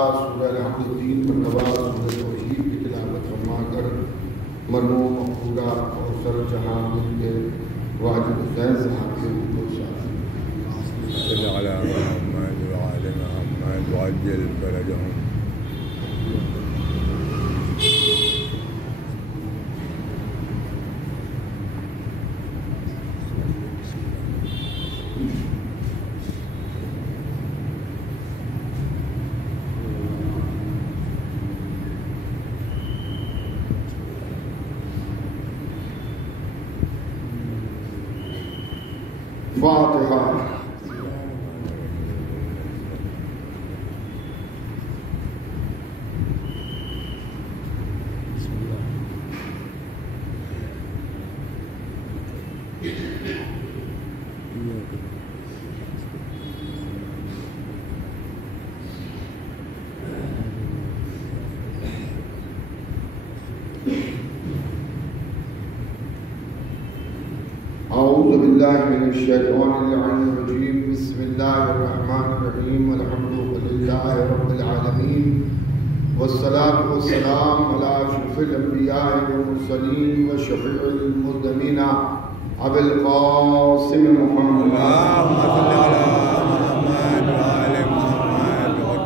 سورہ الحمد 3 مرتبہ سورہ توحید کی تلاوت فرما کر مرحوم مقبولہ اور سر جہاں مل کے واجد فیض صاحب کے اوپر صلی علی محمد وعلی محمد وعجل فرجهم. فاتحہ. اعوذ باللہ من الشیطان الرجیم. بسم اللہ الرحمن الرحیم. الحمد للہ رب العالمین والصلاة والسلام علی اشرف الانبیاء والمرسلین وشفیع المذنبین ابی القاسم محمد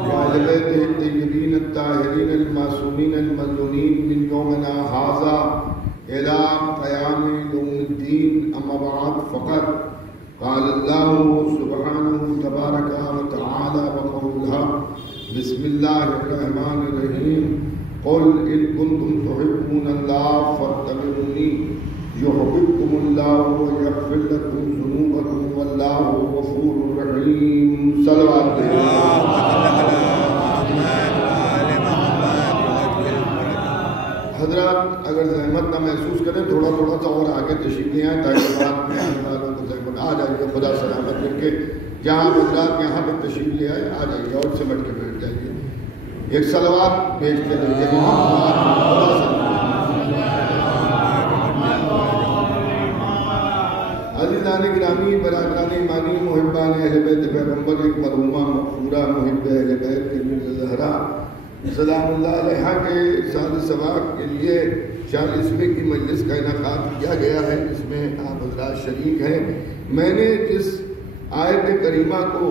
وآل بیتہ الطیبین الطاہرین المعصومین المظلومین من یومنا ھذا الی قیام یوم الدین. اما بعد فقط قال اللہ سبحانہ تبارک و تعالی وقولہ بسم اللہ الرحمن الرحیم. قل ان کنتم تحبون اللہ فاتبعونی یحببکم اللہ ویغفر لکم ذنوبکم واللہ غفور رحیم. صلوات حضرات اگر زحمت نہ محسوس کریں تھوڑا تھوڑا سا اور آگے تشریف لے آئیں تاکہ بعد میں آنے والوں کو زحمت آ جائے گا. خدا سلامت کر کے جہاں حضرات یہاں پہ تشریف لے آئے آ جائیے اور سمٹ کے بیٹھ جائیے. ایک صلوات بھیجتے رہیے. عزیزان گرامی برادران ایمانی محبان اہل بیت پیغمبر ایک مرحومہ مغفورہ محب اہل بیت مرزا زہرا سلام اللہ علیہ کے سال سواب کے لیے 40ویں کی مجلس کا انعقاد کیا گیا ہے جس میں آپ حضرات شریک ہیں. میں نے جس آیت کریمہ کو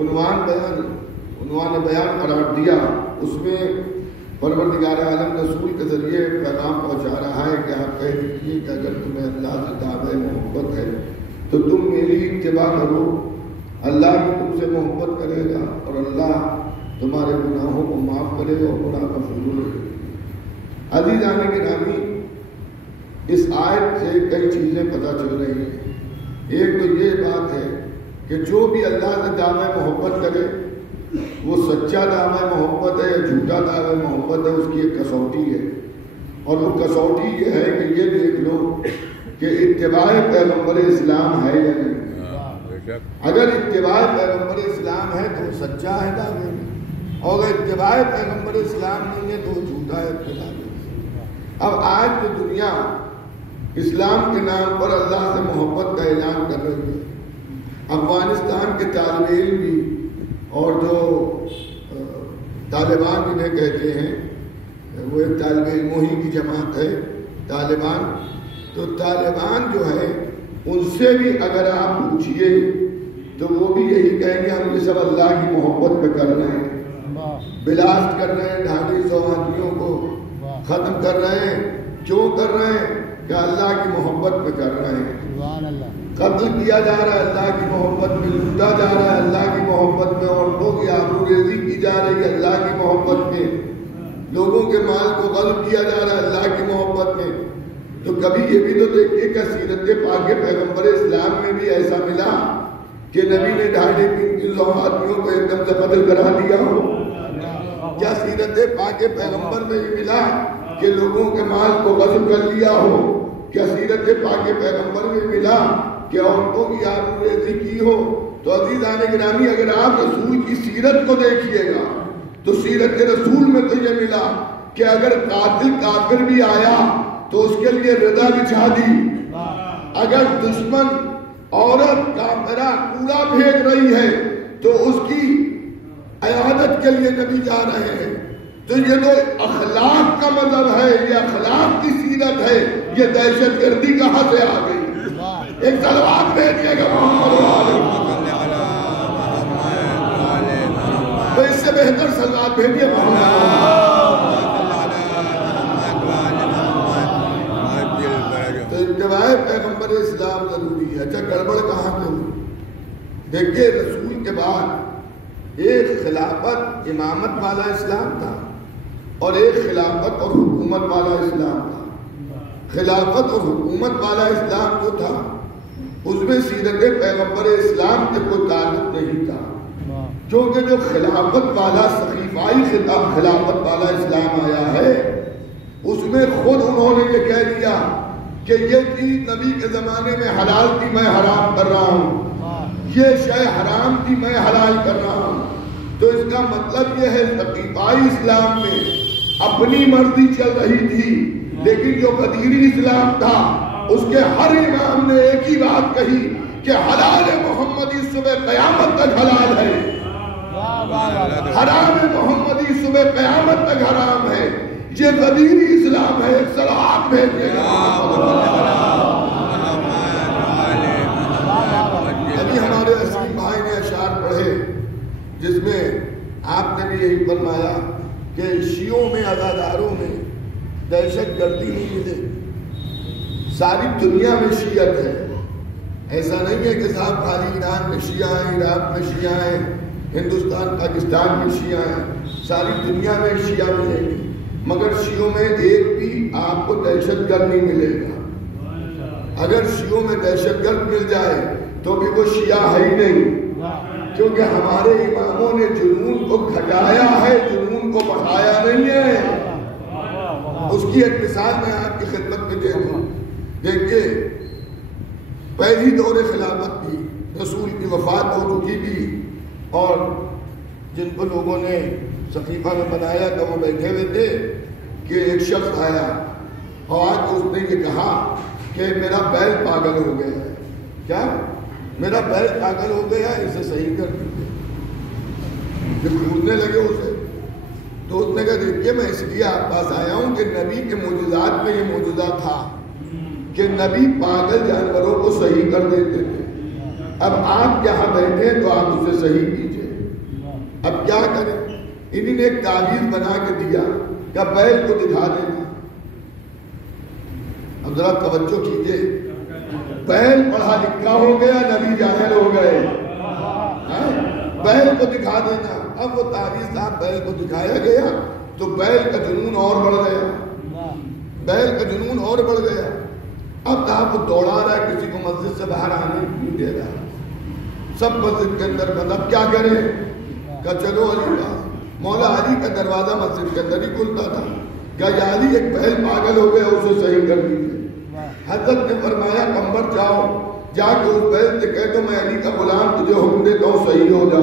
عنوان بیان قرار دیا اس میں پروردگار عالم رسول کے ذریعے پیغام پہنچا رہا ہے کہ آپ کہہ دیجیے کہ اگر تمہیں اللہ سے دعوی محبت ہے تو تم میری اتباع کرو. اللہ بھی تم سے محبت کرے گا اور اللہ تمہارے گناہوں کو معاف کرے اور گناہ کا فضول رہے. عزیزان گرامی اس آیت سے کئی چیزیں پتہ چل رہی ہیں. ایک تو یہ بات ہے کہ جو بھی اللہ سے دعوی محبت کرے وہ سچا دعوی محبت ہے یا جھوٹا دعوی محبت ہے اس کی ایک کسوٹی ہے. اور وہ کسوٹی یہ ہے کہ یہ دیکھ لو کہ اتباع پیغمبر اسلام ہے یا نہیں. اگر اتباع پیغمبر اسلام ہے تو وہ سچا ہے دعوے میں اور اگر اتباع پیغمبر اسلام نہیں ہے تو وہ جھوٹا ہے اتباع. اب آج تو دنیا اسلام کے نام پر اللہ سے محبت کا اعلان کر رہی ہے. افغانستان کے طالب علم بھی اور جو طالبان جنہیں کہتے ہیں وہ ایک طالب علموں ہی کی جماعت ہے طالبان. تو طالبان جو ہے ان سے بھی اگر آپ پوچھئے تو وہ بھی یہی کہیں گے ہم یہ سب اللہ کی محبت پہ کر رہے ہیں. بلاسٹ کر رہے ہیں 250 آدمیوں کو ختم کر رہے ہیں. کیوں کر رہے ہیں کہ اللہ کی محبت پہ کر رہے ہیں. قتل کیا جا رہا ہے اللہ کی محبت میں. لوٹا جا رہا ہے اللہ کی محبت میں. عورتوں کی آبروریزی کی جا رہی ہے اللہ کی محبت میں. لوگوں کے مال کو غصب کیا جا رہا ہے اللہ کی محبت میں. تو کبھی یہ بھی تو دیکھیے کہ سیرت پاک پیغمبر اسلام میں بھی ایسا ملا کہ نبی نے 250-300 آدمیوں کو ایک دم سے قتل کرا دیا ہو. کیا سیرت پاک پیغمبر میں یہ ملا کہ لوگوں کے مال کو غصب کر لیا ہو؟ کیا سیرت پاک پیغمبر میں ملا کہ عورتوں کی آبروریزی کی ہو؟ تو عزیزان گرامی اگر آپ رسول کی سیرت کو دیکھیے گا تو سیرت رسول میں تو یہ ملا کہ اگر قاتل کافر بھی آیا تو اس کے لیے رضا بچھا دی. اگر دشمن عورت کافرہ کوڑا پھینک رہی ہے تو اس کی عیادت کے لیے نبی جا رہے ہیں، تو یہ تو اخلاق کا مذہب ہے، یہ اخلاق کی سیرت ہے، یہ دہشت گردی کہاں سے آ گئی؟ ایک سلوات بھیجیے گا تو اس سے بہتر سلوات بھیجیے تو اتباع پیغمبر اسلام ضروری ہے۔ اچھا گڑبڑ کہاں پہ ہوئی؟ دیکھیے رسول کے بعد ایک خلافت امامت والا اسلام تھا اور ایک خلافت اور حکومت والا اسلام تھا۔ خلافت اور حکومت والا اسلام جو تھا اس میں سیرت پیغمبر اسلام کے کوئی تعلق نہیں تھا، کیونکہ جو خلافت والا سخیفائی خلافت والا اسلام آیا ہے اس میں خود انہوں نے یہ کہہ دیا کہ یہ چیز نبی کے زمانے میں حلال تھی میں حرام کر رہا ہوں، یہ شے حرام تھی میں حلال کر رہا ہوں۔ تو اس کا مطلب یہ ہے سخیفائی اسلام میں اپنی مرضی چل رہی تھی، لیکن جو قدیری اسلام تھا اس کے ہر امام نے ایک ہی بات کہی کہ حلال محمدی صبح قیامت تک حلال ہے، حرام محمدی صبح قیامت تک حرام ہے۔ یہ قدیری اسلام ہے۔ ایک صلوات بھیجیے گا۔ ابھی ہمارے عظیم بھائی نے اشعار پڑھے جس میں آپ نے بھی یہی فرمایا کہ شیعوں میں عزاداروں میں دہشت گردی نہیں ملے، ساری دنیا میں شیعت ہے۔ ایسا نہیں ہے کہ صاحب خالی ایران میں شیعہ ہیں، عراق میں شیعہ ہیں، ہندوستان پاکستان میں شیعہ ہیں، ساری دنیا میں شیعہ ملیں گے، مگر شیعوں میں ایک بھی آپ کو دہشت گرد نہیں ملے گا۔ اگر شیعوں میں دہشت گرد مل جائے تو بھی وہ شیعہ ہے ہی نہیں، کیونکہ ہمارے اماموں نے جنون کو گھٹایا ہے، جنون کو بڑھایا نہیں ہے۔ اس کی ایک مثال میں آپ کی خدمت میں دے دوں۔ دیکھیے پہلی دور خلافت تھی، رسول کی وفات ہو چکی تھی، اور جن کو لوگوں نے سقیفہ میں بنایا تو وہ بیٹھے ہوئے تھے کہ ایک شخص آیا اور آج اس نے یہ کہا کہ میرا بیل پاگل ہو گیا ہے۔ کیا؟ میرا بیل پاگل ہو گیا، اسے صحیح کر دیجیے۔ جب پوچھنے لگے اسے تو اس نے کہا دیکھیے میں اس لیے آپ پاس آیا ہوں کہ نبی کے معجزات میں یہ معجزہ تھا کہ نبی پاگل جانوروں کو صحیح کر دیتے تھے۔ اب آپ یہاں بیٹھے ہیں تو آپ اسے صحیح کیجئے۔ اب کیا کریں؟ انہی نے ایک تعویذ بنا کے دیا کہ بیل کو دکھا دینا۔ اب ذرا توجہ کیجئے، بیل پڑھا لکھا ہو گیا، نبی جاہل ہو گئے۔ بیل کو دکھا دینا۔ اب وہ تعویذ صاحب بیل کو دکھایا گیا تو بیل کا جنون اور بڑھ گیا، بیل کا جنون اور بڑھ گیا۔ اب صاحب وہ دوڑا رہا ہے، کسی کو مسجد سے باہر آنے نہیں دے رہا، سب مسجد کے اندر بند۔ اب کیا کریں؟ کہ چلو علی پاس۔ مولا علی کا دروازہ مسجد کے اندر ہی کھلتا تھا کہ یا علی ایک بیل پاگل ہو گیا، اسے صحیح کر دیجیے۔ حضرت نے فرمایا کمبر جاؤ، جا کے اس بیل سے کہہ دو میں علی کا غلام تجھے حکم دیتا ہوں صحیح ہو جا۔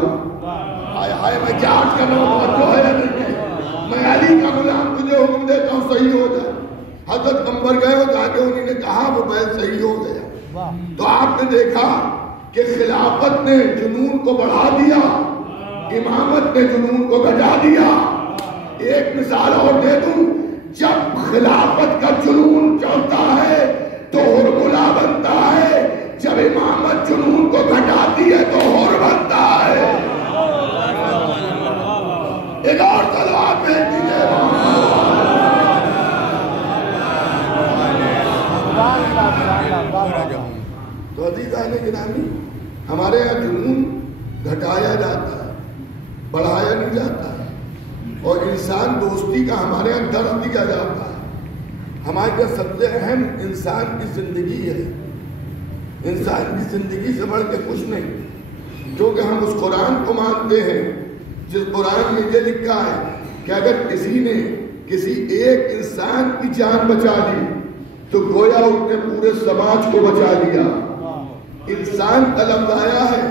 ہائے ہائے میں کیا عرض کر رہا ہوں، جو ہے میں علی کا غلام تجھے حکم دیتا ہوں صحیح ہو جا۔ حضرت کمبر گئے، وہ جا کے انہوں نے کہا وہ بیل صحیح ہو گیا۔ تو آپ نے دیکھا کہ خلافت نے جنون کو بڑھا دیا، امامت نے جنون کو گھٹا دیا۔ ایک مثال اور دے دوں، جب خلافت کا جنون چڑھتا ہے تو ہرملا بنتا ہے، جب امامت جنون کو گھٹاتی ہے تو ہر بنتا ہے۔ ایک اور تلوار بھیجتی ہے۔ تو عزیزان گرامی، ہمارے یہاں جنون گھٹایا جاتا ہے، بڑھایا نہیں جاتا ہے، اور انسان دوستی کا ہمارے یہاں درس دیا جاتا ہے۔ ہمارے یہاں سب سے اہم انسان کی زندگی ہے، انسان کی زندگی سے بڑھ کے کچھ نہیں، کیونکہ ہم اس قرآن کو مانتے ہیں جس قرآن میں یہ لکھا ہے کہ اگر کسی نے کسی ایک انسان کی جان بچا لی تو گویا اس نے پورے سماج کو بچا لیا۔ انسان کا لفظ آیا ہے،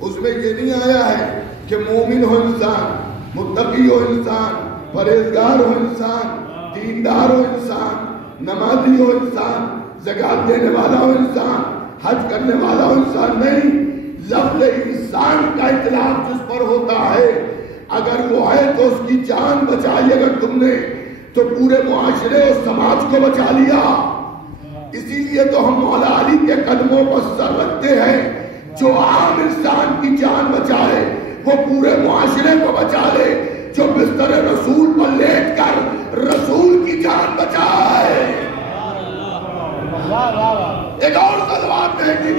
اس میں یہ نہیں آیا ہے کہ مومن ہو انسان، متقی ہو انسان، پرہیزگار ہو انسان، دیندار ہو انسان، نمازی ہو انسان، زکات دینے والا ہو انسان، حج کرنے والا ہو انسان۔ نہیں، لفظ انسان کا اطلاق جس پر ہوتا ہے اگر وہ ہے تو اس کی جان بچائی اگر تم نے تو پورے معاشرے اور سماج کو بچا لیا. اسی لیے تو ہم مولا علی کے قدموں پر سر رکھتے ہیں. جو عام انسان کی جان بچائے وہ پورے معاشرے کو بچا لے. جو بستر رسول پر لیٹ کر رسول کی جان بچائے. ایک اور صلوات ہے کہ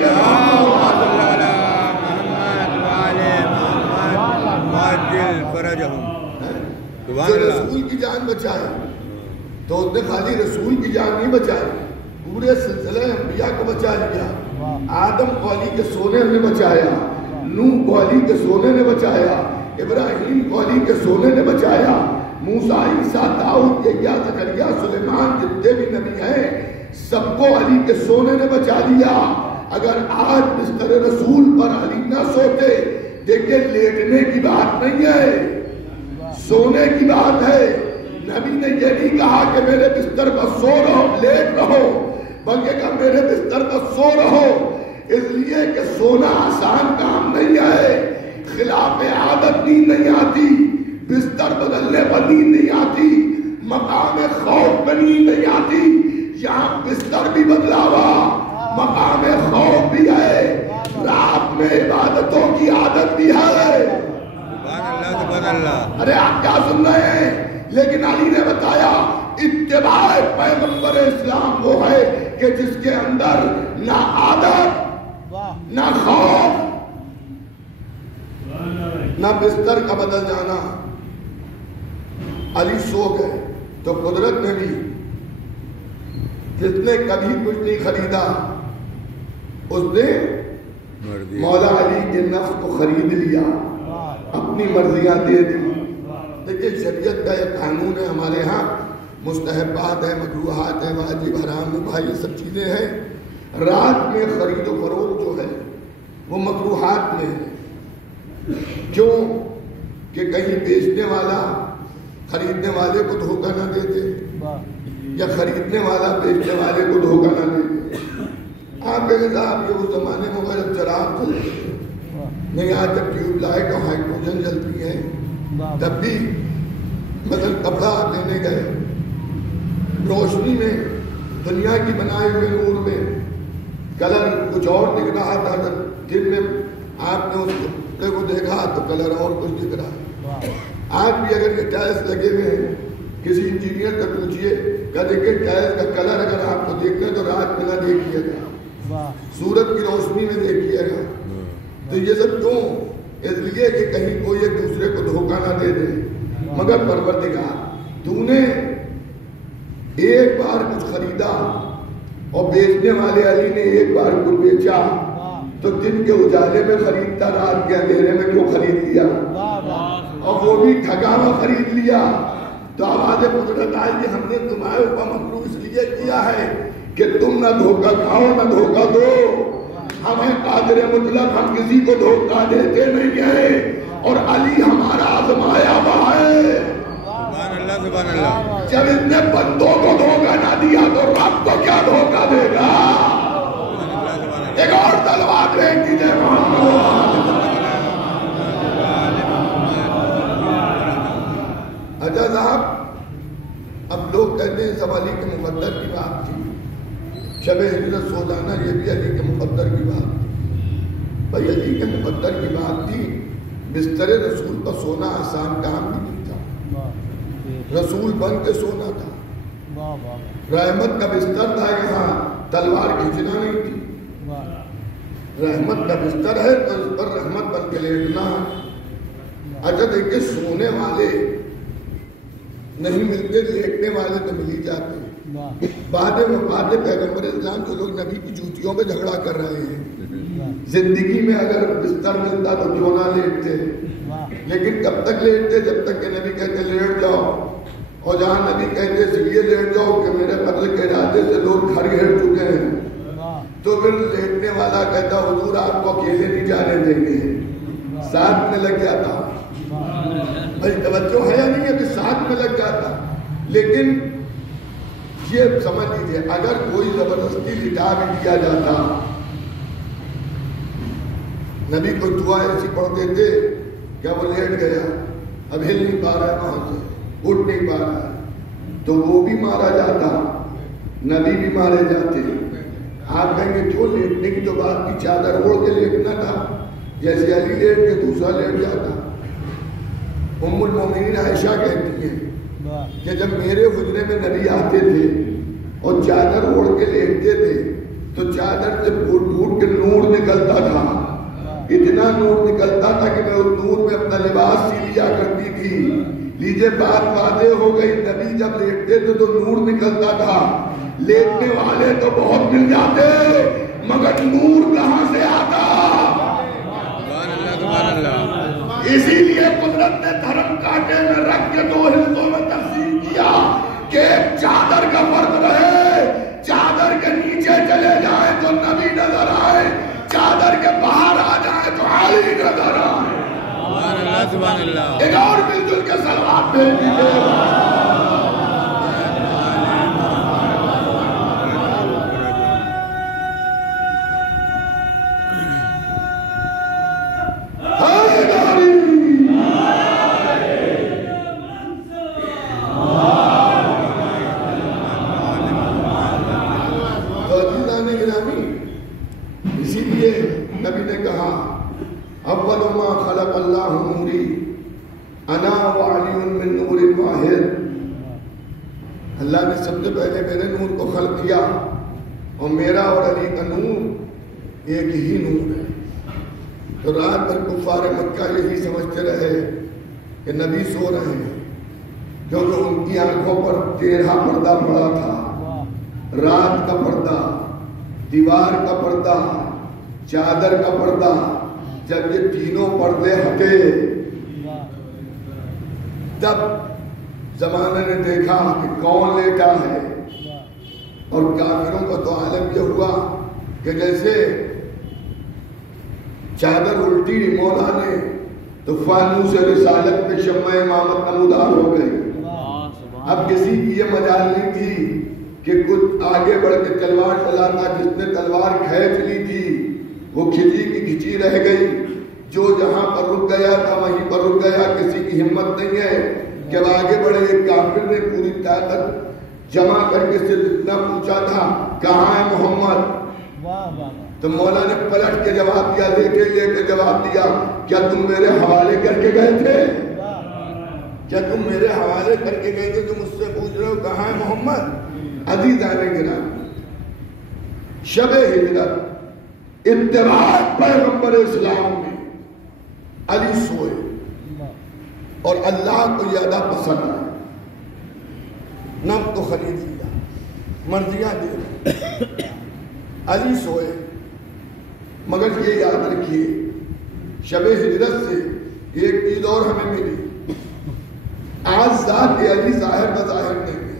رسول کی جان بچائے تو اس نے خالی رسول کی جان نہیں بچائی, پورے سلسلہ انبیاء کو بچا لیا. آدم کو علی کے سونے نے بچایا, نوح کو علی کے سونے نے بچایا, ابراہیم کو علی کے سونے نے بچایا, موسیٰ, عیسیٰ, داؤد, یحییٰ, زکریا, سلیمان جتنے بھی نبی ہیں سب کو علی کے سونے نے بچا لیا. اگر آج بستر رسول پر علی نہ سوتے, دیکھیں لیٹنے کی بات نہیں ہے, سونے کی بات ہے. نبی نے یہ نہیں کہا کہ میرے بستر پر سو رہو, لیٹ رہو, بلکہ کہ میرے بستر پر سو رہو. اس لیے کہ سونا آسان کام نہیں ہے, خلاف عادت نیند نہیں آتی, بستر بدلنے پر نیند نہیں آتی, مقام خوف میں نیند نہیں آتی. یہاں بستر بھی بدلا ہوا, مقام خوف بھی ہے, رات میں عبادتوں کی عادت بھی ہے. ارے آپ کیا سن رہے ہیں؟ لیکن علی نے بتایا اتباع پیغمبر اسلام وہ ہے کہ جس کے اندر نہ عادت, نہ خوف, نہ بستر کا بدل جانا. علی سو گئے تو قدرت نے بھی, جس نے کبھی کچھ نہیں خریدا اس نے مولا علی کے نفس کو خرید لیا, اپنی مرضیاں دے دی. دیکھیں شریعت کا یہ قانون ہے, ہمارے ہاں مستحبات ہیں, مکروہات ہیں, واجب, حرام, مباح, یہ سب چیزیں ہیں. رات میں خرید و فروخت جو ہے وہ مکروہات میں ہے. کیوں کہ کہیں بیچنے والا خریدنے والے کو دھوکہ نہ دے دے, یا خریدنے والا بیچنے والے کو دھوکہ نہ دے دے. آپ کہیں صاحب یہ اس زمانے میں جب چراغ چلتے نہیں, آج جب ٹیوب لائٹ اور ہائیڈروجن جلتی ہیں تب بھی مثلا کپڑا لینے گئے, روشنی میں دنیا کی بنائے ہوئے نور میں کلر کچھ اور دکھ رہا تھا, دن میں آپ نے اس کپڑے کو دیکھا تو کلر اور کچھ دکھ رہا. آج بھی اگر یہ ٹائلس لگے ہوئے ہیں, کسی انجینئر سے پوچھئے کہ دیکھیں ٹائلس کا کلر اگر آپ کو دیکھنا ہے تو رات میں نہ دیکھیے گا, سورج کی روشنی میں دیکھیے گا. تو یہ سب کیوں؟ اس لیے کہ کہیں کوئی ایک دوسرے کو دھوکہ نہ دے دے. مگر پروردگار تو نے ایک بار کچھ خریدا اور بیچنے والے علی نے ایک بار کچھ بیچا تو دن کے اجالے میں خریدتا, رات کے اندھیرے میں کیوں خرید لیا, اور وہ بھی ٹھگا ہوا خرید لیا. تو آواز قدرت آئی کہ ہم نے تمہارے اوپر مکروہ اس لیے کیا ہے کہ تم نہ دھوکہ کھاؤ نہ دھوکہ دو. ہمیں قادر مطلق, ہم کسی کو دھوکہ دیتے نہیں ہیں, اور علی ہمارا آزمایا ہوا ہے. سبحان اللہ. جب اتنے بندوں کو دھوکہ نہ دیا تو رب کو کیا دھوکہ دے گا. ایک اور تلوار لے کیجئے اچھا صاحب, اب لوگ کہتے ہیں سب علی کے مقدر کی بات تھی, شب ہجرت سو جانا یہ بھی علی کے مقدر کی بات تھی. بھائی علی کے مقدر کی بات تھی, بستر رسول پر سونا آسان کام بھی نہیں تھا, رسول بن کے سونا تھا. رحمت کا بستر تھا, یہاں تلوار کھینچنا نہیں تھی. رحمت کا بستر ہے تو اس پر رحمت بن کے لیٹنا. اچھا دیکھیں سونے والے نہیں ملتے, لیٹنے والے تو مل ہی جاتے. بعد پیغمبر اسلام جو لوگ نبی کی جوتیوں میں جھگڑا کر رہے ہیں, زندگی میں اگر بستر ملتا تو کیوں نہ لیٹتے, لیکن کب تک لیٹتے جب تک کہ نبی کہتے لیٹ جاؤ, اور جہاں نبی کہتے اس لیے لیٹ جاؤ کہ میرے قتل کے ارادے سے لوگ گھر گھیر چکے ہیں, تو پھر لیٹنے والا کہتا حضور آپ کو اکیلے نہیں جانے دیں گے, ساتھ میں لگ جاتا. بھائی توجہ ہے یا نہیں ہے کہ ساتھ میں لگ جاتا. لیکن یہ سمجھ لیجیے اگر کوئی زبردستی لٹا بھی دیا جاتا, نبی کو دعا ایسی پڑھ دیتے کہ وہ لیٹ گیا, اب ہل نہیں پا رہا ہے وہاں سے، اٹھ نہیں پا رہا ہے، تو وہ بھی مارا جاتا، نبی بھی مارے جاتے۔ آپ کہیں گے کیوں؟ لیٹنے کی تو بات کی، چادر اوڑھ کے لیٹنا تھا، جیسے علی لیٹ کے دوسرا لیٹ جاتا۔ ام المومنین عائشہ کہتی ہیں کہ جب میرے حجرے میں نبی آتے تھے اور چادر اوڑھ کے لیٹتے تھے تو چادر سے پھوٹ پھوٹ کے نور نکلتا تھا، اتنا نور نکلتا تھا کہ میں اس نور میں اپنا لباس سی لیا کرتی تھی۔ لیجیے بات واضح ہو گئی، نبی جب لیٹتے تھے تو نور نکلتا تھا، لیٹنے والے تو بہت مل جاتے مگر نور کہاں سے آتا؟ اسی لیے قدرت نے دھرم کاٹے میں رکھ کے دو حصوں میں تقسیم کیا کہ ایک چادر کا فرق رہے، چادر کے نیچے چلے جائیں تو نبی نظر آئے، چادر کے باہر آ جائیں تو علی نظر آئے۔ سبحان اللہ۔ ایک اور مل جل کے صلوات بھیج دیجیے۔ اسی لیے نبی نے کہا اول ما خلق اللہ نوری انا وعلی من نور واحد، اللہ نے سب سے پہلے میرے نور کو خلق کیا اور میرا اور علی کا نور ایک ہی نور ہے۔ تو رات بھر کفار مکہ یہی سمجھتے رہے کہ نبی سو رہے ہیں، کیونکہ ان کی آنکھوں پر ٹیڑھا پردہ پڑا تھا، رات کا پردہ، دیوار کا پردہ، چادر کا پردہ۔ جب یہ تینوں پردے ہٹے تب زمانے نے دیکھا کہ کون لیٹا ہے، اور کافروں کا تو عالم یہ ہوا کہ جیسے چادر الٹی مولا نے تو فانوس رسالت میں شمع امامت نمودار ہو گئی۔ اب کسی کی یہ مجال نہیں تھی کہ کچھ آگے بڑھ کے تلوار چلاتا، جس نے تلوار کھینچ لی تھی وہ کھچی کی کھچی رہ گئی، جو جہاں پر رک گیا تھا وہیں پر رک گیا۔ کسی کی ہمت نہیں ہے کہ آگے بڑھے۔ ایک کافر نے پوری طاقت جمع کر کے سے اتنا پوچھا تھا کہاں ہے محمد، تو مولا نے پلٹ کے جواب دیا، لے کے جواب دیا، کیا تم میرے حوالے کر کے گئے تھے؟ کیا تم میرے حوالے کر کے گئے تھے؟ تم مجھ سے پوچھ رہے ہو کہاں ہے محمد؟ عزیزان گرامی، شب ہجرت اتباع پیغمبر اسلام میں علی سوئے اور اللہ کو زیادہ پسند آئے، نم تو خرید لیا، مرضیاں دے علی سوئے۔ مگر یہ یاد رکھیے شب ہجرت سے ایک چیز اور ہمیں ملی، آج ذات علی ظاہر بظاہر نہیں گئی۔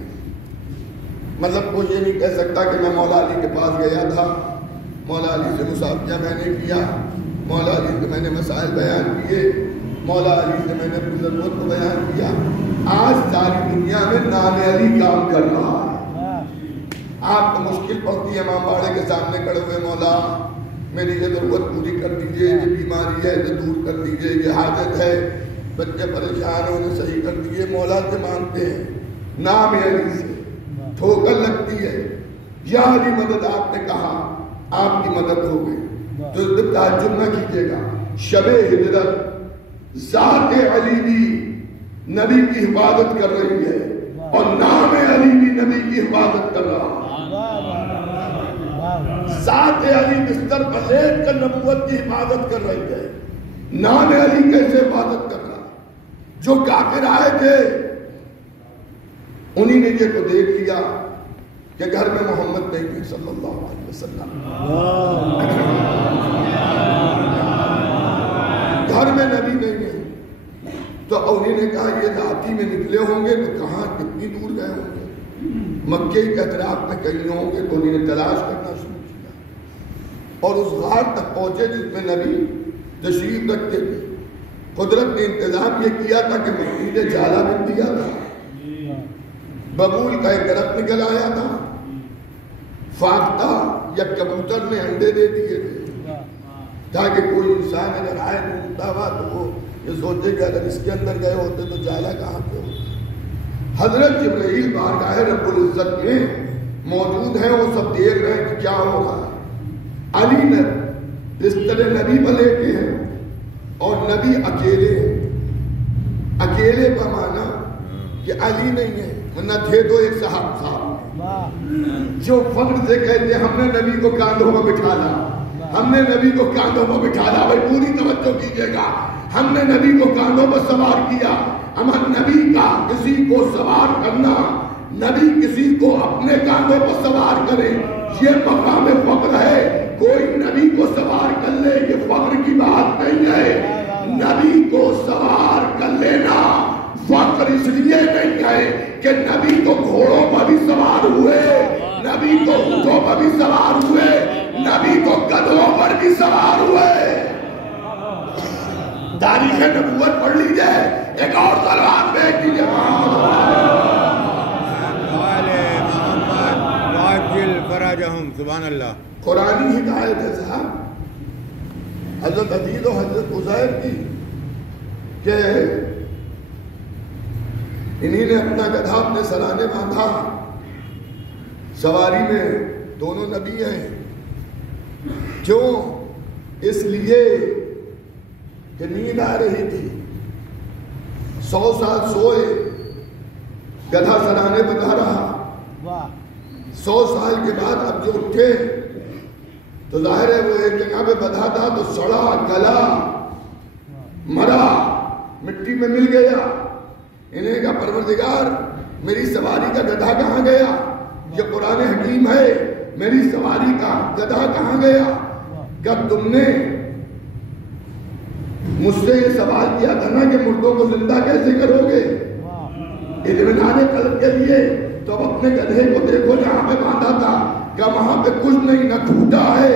مطلب کوئی یہ نہیں کہہ سکتا کہ میں مولا علی کے پاس گیا تھا، مولا علی سے مصافحہ میں نے کیا، مولا علی سے میں نے مسائل بیان کیے، مولا علی سے میں نے اپنی ضرورت کو بیان کیا۔ آج ساری دنیا میں نام علی کام کر رہا ہے۔ آپ کو مشکل پڑتی ہے امام باڑے کے سامنے کھڑے ہوئے، مولا میری یہ ضرورت پوری کر دیجئے، یہ بیماری ہے اسے دور کر دیجئے، یہ حاجت ہے، بچے پریشان ہیں انہیں صحیح کر دیجئے۔ مولا سے مانگتے ہیں، نام علی سے ٹھوکر لگتی ہے، یا علی مدد آپ نے کہا، آپ کی مدد ہو گئی۔ تو تعجب نہ کیجیے گا، شب ہجرت ذات علی بھی نبی کی حفاظت کر رہی ہے اور نام علی بھی نبی کی حفاظت کر رہا ہے۔ ذات علی بستر پر لیٹ کر نبوت کی حفاظت کر رہی ہے، نام علی کیسے حفاظت کر رہا ہے؟ جو کافر آئے تھے انہی نے یہ تو دیکھ لیا کہ گھر میں محمد نہیں ہے صلی اللہ علیہ وسلم، گھر میں نبی نہیں ہے، تو انہی نے کہا یہ راتی میں نکلے ہوں گے تو کہاں کتنی دور گئے ہوں گے، مکے کے اطراف میں کہیں ہوں گے، تو انہی نے تلاش کرنا شروع کیا اور اس غار تک پہنچے جس میں نبی تشریف رکھتے تھے۔ قدرت نے انتظام یہ کیا تھا کہ مٹی نے جالا بن دیا تھا، ببول کا ایک درخت نکل آیا تھا، فاختہ یا کبوتر نے انڈے دے دیے تھے تاکہ کوئی انسان اگر آئے ڈھونڈتا ہوا تو وہ یہ سوچے کہ اگر اس کے اندر گئے ہوتے تو جالا کہاں پہ ہوتا. حضرت جبرائیل بارگاہ رب العزت میں موجود ہیں، وہ سب دیکھ رہے ہیں کہ کیا ہو رہا ہے. علی نے بستر نبی پر لیٹے ہیں اور نبی اکیلے ہیں. اکیلے کا معنی کہ علی نہیں ہے، ورنہ تھے تو ایک صاحب جو فخر سے کہتے ہیں ہم نے نبی کو کاندھوں میں بٹھا لا، ہم نے نبی کو کاندھوں میں بٹھا لا. بھائی پوری توجہ کیجیے گا، ہم نے نبی کو کاندھوں پر سوار کیا. ہمارا نبی کا کسی کو سوار کرنا، نبی کسی کو اپنے کاندھوں پر سوار کرے، یہ مقام فخر ہے. کوئی نبی کو سوار کر لے یہ فخر کی بات نہیں ہے. نبی کو سوار کر لینا فخر اس لیے نہیں ہے کہ نبی تو گھوڑوں پر بھی سوار ہوئے، نبی تو اونٹوں پر بھی سوار ہوئے، نبی تو گدھوں پر بھی سوار ہوئے. تاریخ نبوت پڑھ لیجئے. ایک اور سلوات بھیج دیجئے سبحان اللہ. قرآنی ہدایت ہے صاحب حضرت عزیز و حضرت عزیر کی کہ انہی نے اپنا گدھا اپنے سرانے باندھا. سواری میں دونوں نبی ہیں. کیوں؟ اس لیے کہ نیند آ رہی تھی. 100 سال سوئے، گدھا سرانے بندھا رہا. 100 سال کے بعد اب جو اٹھے تو ظاہر ہے وہ ایک جگہ پہ بندھا تھا تو سڑا گلا مرا مٹی میں مل گیا. انہیں کہا پروردگار میری سواری کا گدھا کہاں گیا؟ یہ قرآن حکیم ہے. میری سواری کا گدھا کہاں گیا؟ کہ تم نے مجھ سے یہ سوال کیا تھا نا کہ مردوں کو زندہ کیسے کرو گے؟ اطمینان قلب کے لیے تو اب اپنے گدھے کو دیکھو جہاں پہ باندھا تھا کہ وہاں پہ کچھ نہیں، نہ کھوٹا ہے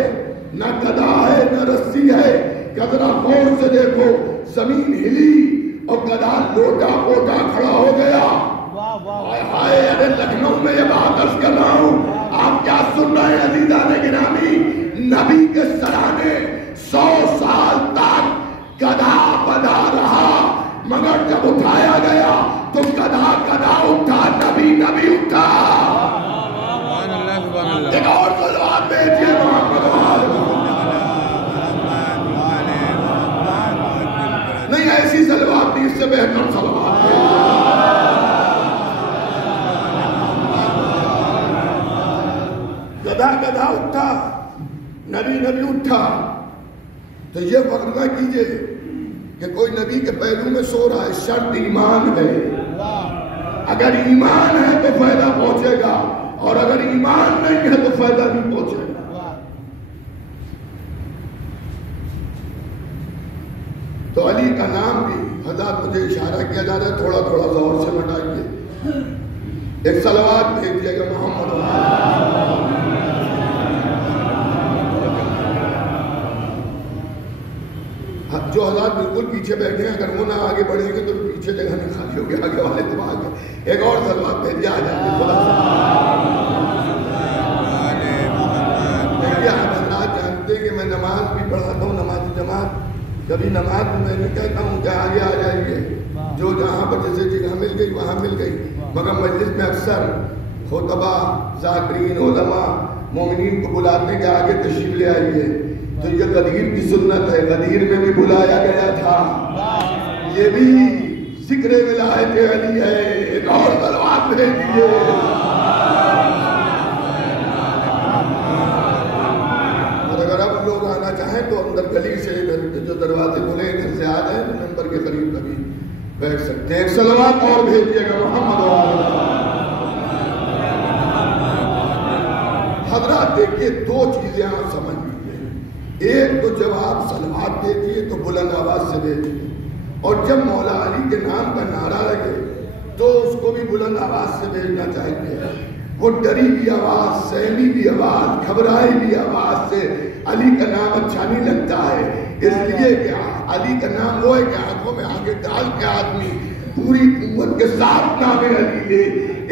نہ گدھا ہے نہ رسی ہے. کہ ذرا غور سے دیکھو، زمین ہلی اور گدھا لوٹا پوٹا کھڑا ہو گیا. ہائے ارے لکھنؤ میں یہ بات عرض کر رہا ہوں، آپ کیا سن رہے ہیں عزیزان گرامی؟ نبی کے سرانے 100 سال تک گدھا بندھا رہا، مگر جب اٹھایا گیا تو گدھا اٹھا، نبی اٹھا. ایک اور صلوات بھیجیے محمد نہیں، ایسی صلوات نہیں، اس سے بہتر صلوات گدھا اٹھا، نبی اٹھا. تو یہ فخر نہ کیجئے کہ کوئی نبی کے پہلو میں سو رہا ہے. شرط ایمان ہے. اگر ایمان ہے تو فائدہ پہنچے گا، اور اگر ایمان نہیں ہے تو فائدہ نہیں پہنچے گا. تو علی کا نام بھی حضرت مجھے اشارہ کیا جا رہا ہے، تھوڑا تھوڑا زور سے بتائیے. ایک صلوات بھیجیے گا محمد. جو حضرات بالکل پیچھے بیٹھے ہیں اگر وہ نہ آگے بڑھیں گے تو پیچھے جگہ نہیں خالی ہوگی، آگے والے تو آگے. ایک اور صلوات بھیجیے آ جائیں گے. دیکھیے آپ حضرات جانتے ہیں کہ میں نماز بھی پڑھاتا ہوں، نماز جماعت. کبھی نماز میں نہیں کہتا ہوں کہ آگے آ جائیے، جو جہاں پر جیسے جگہ مل گئی وہاں مل گئی. مگر مجلس میں اکثر خطبہ، ذاکرین، علماء، مومنین کو بلاتے کہ آگے تشریف لے آئیے. تو یہ غدیر کی سنت ہے، غدیر میں بھی بلایا گیا تھا. یہ بھی ذکر ولایت علی ہے. ایک اور صلوات بھیجیے. اور اگر اب لوگ آنا چاہیں تو اندر گلی سے جو دروازے کھلے ادھر سے آ جائیں تو ممبر کے قریب کبھی بیٹھ سکتے ہیں. ایک صلوات اور بھیجیے گا محمد. حضرات دیکھیے دو چیزیں آپ سمجھ لیجیے. ایک تو جب آپ صلوات بھیجیے تو بلند آواز سے بھیجیے، اور جب مولا علی کے نام کا نعرہ لگے تو اس کو بھی بلند آواز سے بھیجنا چاہیے. وہ ڈری بھی آواز، سہمی بھی آواز، گھبرائی بھی آواز سے علی کا نام اچھا نہیں لگتا ہے. اس لیے کہ علی کا نام وہ ہے کہ آنکھوں میں آگے ڈال کے آدمی پوری قوت کے ساتھ نام علی لے.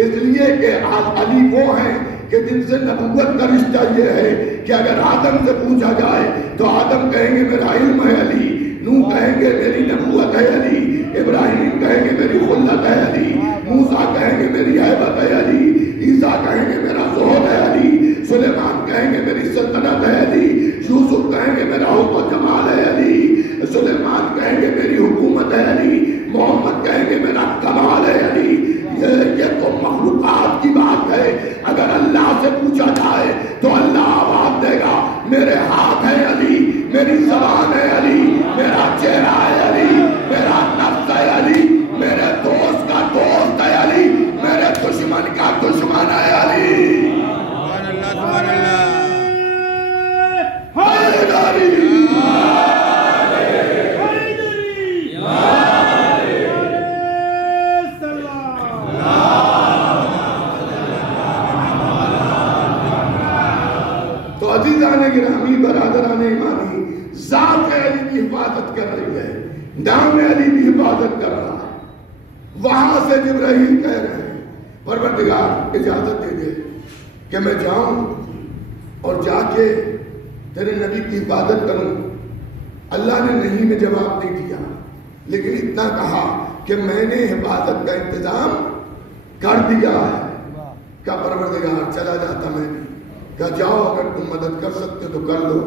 اس لیے کہ علی وہ ہیں کہ جن سے نبوت کا رشتہ یہ ہے کہ اگر آدم سے پوچھا جائے تو آدم کہیں گے میرا علم ہے علی، نوح کہیں گے میری نبوت ہے علی، ابراہیم کہیں گے میری خلت ہے علی، موسیٰ کہیں گے میری ہیبت ہے علی، عیسیٰ کہیں گے میرا زہد ہے علی، سلیمان کہیں گے میری سلطنت ہے علی، یوسف کہیں گے میرا حسن و جمال ہے علی، سلیمان کہیں گے میری حکومت ہے علی، محمد کہیں گے میرا کمال ہے علی۔ یہ تو مخلوقات کی بات ہے، اگر اللہ سے پوچھا جائے تو اللہ آواز دے گا میرے ہاتھ ہے علی، میری زبان ہے علی، میرا چہرہ ہے علی، میرا نفس ہے علی، میرے دوست کا دوست ہے علی، میرے دشمن کا دشمن ہے علی۔ سبحان اللہ سبحان اللہ۔ تو عزیزان گرامی، برادران ایمانی، ذات علی کی حفاظت کر رہی ہے، نام علی کی حفاظت کر رہا ہے۔ وہاں سے جبرائیل کہہ رہے ہیں پروردگار اجازت دے دے کہ میں جاؤں اور جا کے تیرے نبی کی حفاظت کروں۔ اللہ نے نہیں میں جواب نہیں دیا، لیکن اتنا کہا کہ میں نے حفاظت کا انتظام کر دیا ہے۔ کہا پروردگار چلا جاتا میں بھی، کہا جاؤ اگر تم مدد کر سکتے تو کر لو۔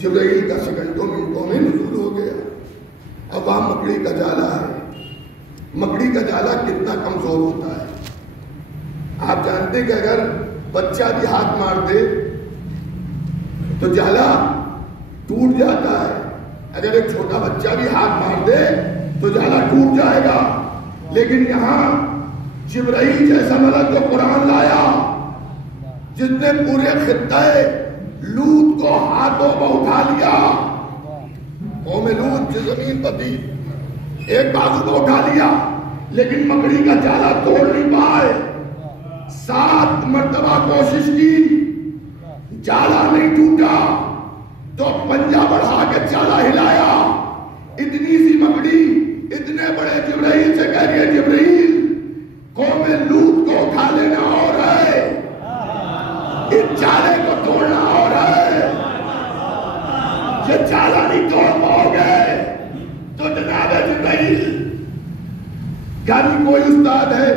جبرائیل کا سیکنڈوں منٹوں میں نزول ہو گیا۔ اب وہاں مکڑی کا جالا ہے، مکڑی کا جالا کتنا کمزور ہوتا ہے۔ آپ جانتے کہ اگر بچہ بھی ہاتھ مار دے تو جالا ٹوٹ جاتا ہے، اگر ایک چھوٹا بچہ بھی ہاتھ مار دے تو جالا ٹوٹ جائے گا۔ لیکن یہاں جبرائیل جیسا ملک جو قرآن لایا، جس نے پورے خطہ لوط کو ہاتھوں میں اٹھا لیا، قوم لوط جو زمین پر تھی ایک بازو کو اٹھا لیا، لیکن مکڑی کا جالا توڑ نہیں پائے۔ 7 مرتبہ کوشش کی، جالا نہیں ٹوٹا، تو پنجہ بڑھا کے جالا ہلایا۔ اتنی سی مکڑی اتنے بڑے جبرائیل سے کہہ رہی ہے جبرائیل قوم لوط کو اٹھا لینا اور ہے، اس جالے کو توڑنا اور ہے۔ یہ جالا نہیں توڑ پاؤ گے تو جناب جبرائیل کبھی کوئی استاد ہے،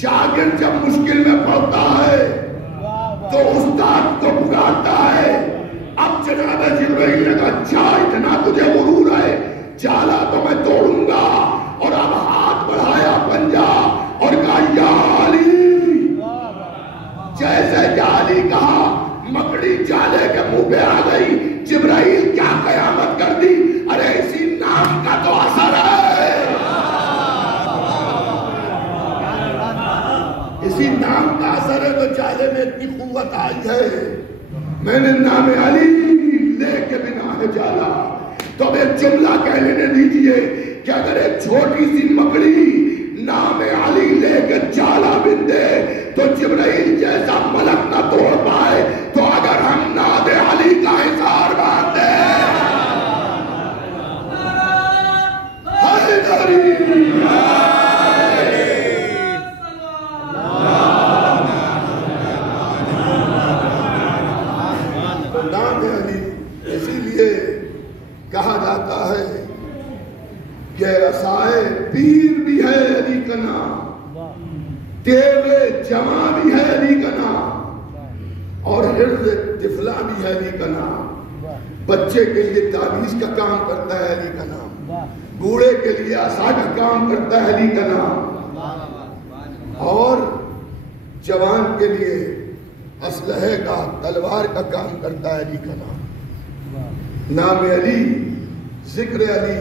شاگرد جب مشکل میں پڑتا ہے تو استاد کو پکارتا ہے۔ اب جناب جبرائیل نے کہا اچھا اتنا تجھے غرور ہے، جالا تو میں توڑوں گا، اور اب ہاتھ بڑھایا پنجہ اور کہا یا علی۔ جیسے یا علی کہا مکڑی جالے کے منہ پہ آ گئی۔ جبرائیل کیا قیامت کر دی، ارے اسی نام کا تو اثر ہے، اسی نام کا اثر ہے تو جالے میں اتنی قوت آئی ہے۔ میں نے نام علی لے کے بنا ہے جالا۔ تو اب ایک جملہ کہہ لینے دیجئے کہ اگر ایک چھوٹی سی مکڑی نام علی لے کے جالا بندے تو جبرائیل جیسا ملک نہ توڑ پائے، تو اگر ہم نام علی کا اظہار باندھے اسی لیے کہا جاتا ہے کہ عصائے پیر بھی ہے علی کا نام، تیرے جمع بھی ہے علی کا نام، اور حرز طفلہ بھی ہے علی کا نام۔ بچے کے لیے تعویذ کا کام کرتا ہے علی کا نام، بوڑھے کے لیے عصا کا کام کرتا ہے علی کا نام، اور جوان کے لیے اسلحے کا تلوار کا کام کرتا ہے علی کا نام۔ نام علی، ذکر علی،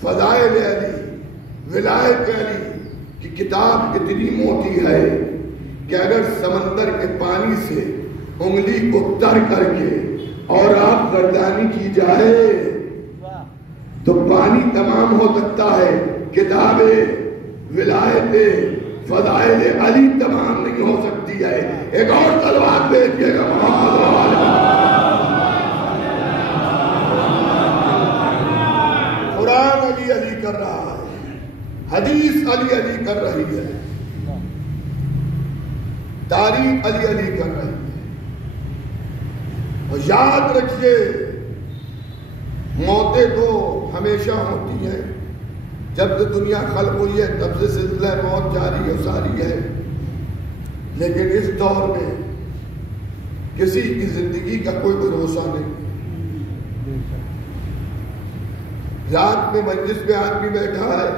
فضائل علی، ولایت علی کی کتاب اتنی موٹی ہے کہ اگر سمندر کے پانی سے انگلی کو تر کر کے اور آپ گردانی کی جائے تو پانی تمام ہو سکتا ہے، کتاب ولایت فضائل علی تمام نہیں ہو سکتی ہے۔ ایک اور تلوار بھیجیے گا محمد قرآن علی علی کر رہا ہے، حدیث علی علی کر رہی ہے، تاریخ علی علی کر رہی ہے۔ اور یاد رکھیے موتیں تو ہمیشہ ہوتی ہیں، جب سے دنیا خلق ہوئی ہے تب سے سلسلہ موت جاری و ساری ہے، لیکن اس دور میں کسی کی زندگی کا کوئی بھروسہ نہیں۔ رات میں مجلس پہ آدمی بیٹھا ہے،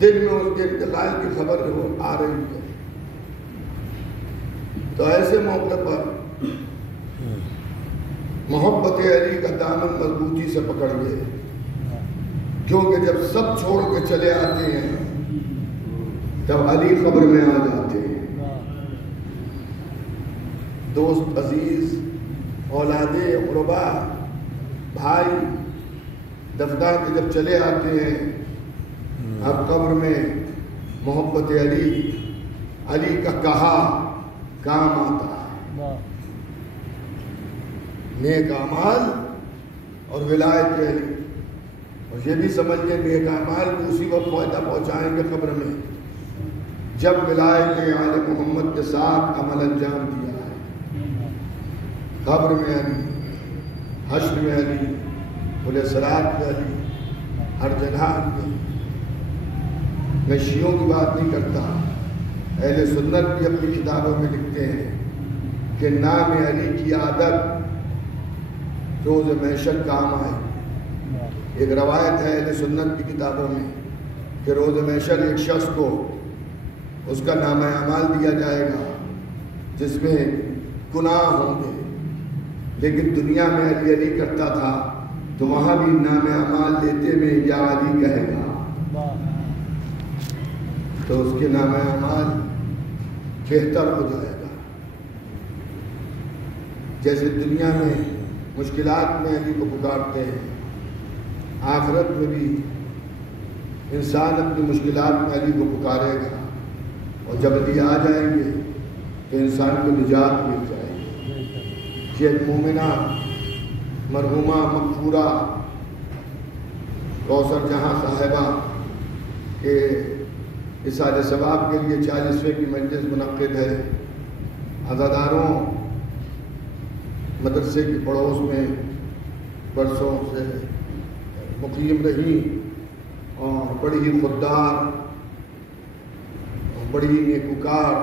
دن میں اس کے انتقال کی خبر آ رہی ہے، تو ایسے موقع پر محبت علی کا دامن مضبوطی سے پکڑ لے، کیونکہ جب سب چھوڑ کے چلے آتے ہیں تب علی قبر میں آ جاتے ہیں۔ دوست عزیز، اولاد قربا، بھائی دفنا کے جب چلے آتے ہیں، اب قبر میں محبت علی کا کہا کام آتا ہے۔ نیک اعمال اور ولایت علی، اور یہ بھی سمجھیں نیک اعمال بھی اسی وقت فائدہ پہنچائیں گے قبر میں جب ولایت آل محمد کے ساتھ عمل انجام دیا ہے۔ قبر میں علی، حشر میں علی، پل صراط میں علی، ہر جگہ علی۔ میں شیعوں کی بات نہیں کرتا، اہل سنت بھی اپنی کتابوں میں لکھتے ہیں کہ نام علی کی عادت روز محشر کام آئے۔ ایک روایت ہے اہل سنت کی کتابوں میں کہ روز محشر ایک شخص کو اس کا نامہ اعمال دیا جائے گا جس میں گناہ ہوں گے، لیکن دنیا میں علی علی کرتا تھا تو وہاں بھی نامہ اعمال لیتے میں یا علی کہے گا تو اس کے نامہ اعمال بہتر ہو جائے گا۔ جیسے دنیا میں مشکلات میں علی کو پکارتے ہیں، آخرت میں بھی انسان اپنی مشکلات میں علی کو پکارے گا، اور جب علی آ جائیں گے تو انسان کو نجات مل جائے گی۔ یہ مومنہ مرحومہ مغفورہ کوثر جہاں صاحبہ کے اصالہ ثواب کے لیے 40ویں کی مجلس منعقد ہے۔ عزاداروں مدرسے کے پڑوس میں برسوں سے مقیم رہی اور بڑی ہی خوددار، بڑی ہی نیکوکار۔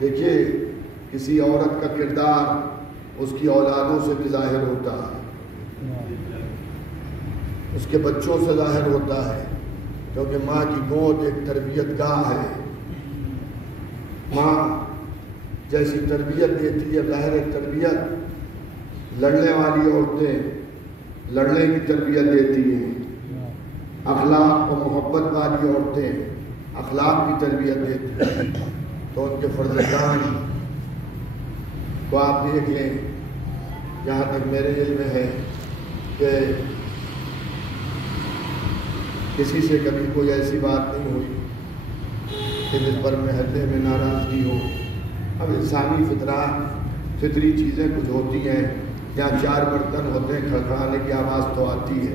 دیکھیے کسی عورت کا کردار اس کی اولادوں سے بھی ظاہر ہوتا ہے، اس کے بچوں سے ظاہر ہوتا ہے، کیونکہ ماں کی گود ایک تربیت گاہ ہے۔ ماں جیسی تربیت دیتی ہے، ظاہر تربیت لڑنے والی عورتیں لڑنے کی تربیت دیتی ہیں، اخلاق و محبت والی عورتیں اخلاق کی تربیت دیتی ہیں۔ تو ان کے فرزندان کو آپ دیکھ لیں، جہاں تک میرے علم ہے کہ کسی سے کبھی کوئی ایسی بات نہیں ہوئی کہ جس پر محلے میں ناراضگی ہو۔ اب انسانی فطری چیزیں کچھ ہوتی ہیں، جہاں 4 برتن ہوتے ہیں کھڑکھڑانے کی آواز تو آتی ہے،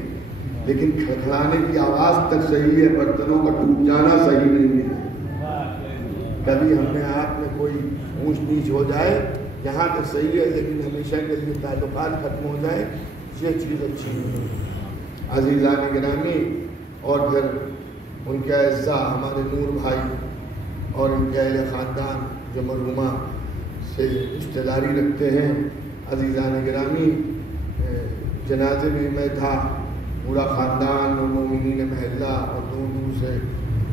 لیکن کھڑکھڑانے کی آواز تک صحیح ہے، برتنوں کا ٹوٹ جانا صحیح نہیں ہے۔ کبھی ہم نے آپ میں کوئی اونچ نیچ ہو جائے، یہاں تک صحیح ہے، لیکن ہمیشہ کے لیے تعلقات ختم ہو جائے، یہ چیز اچھی نہیں ہے۔ عزیزان گرامی، اور پھر ان کے اعزاء ہمارے نور بھائی اور ان کے اہل خاندان جو مرحومہ سے رشتہ داری رکھتے ہیں۔ عزیزان گرامی، جنازے میں میں تھا، پورا خاندان اور مومنین محلہ اور دور دور سے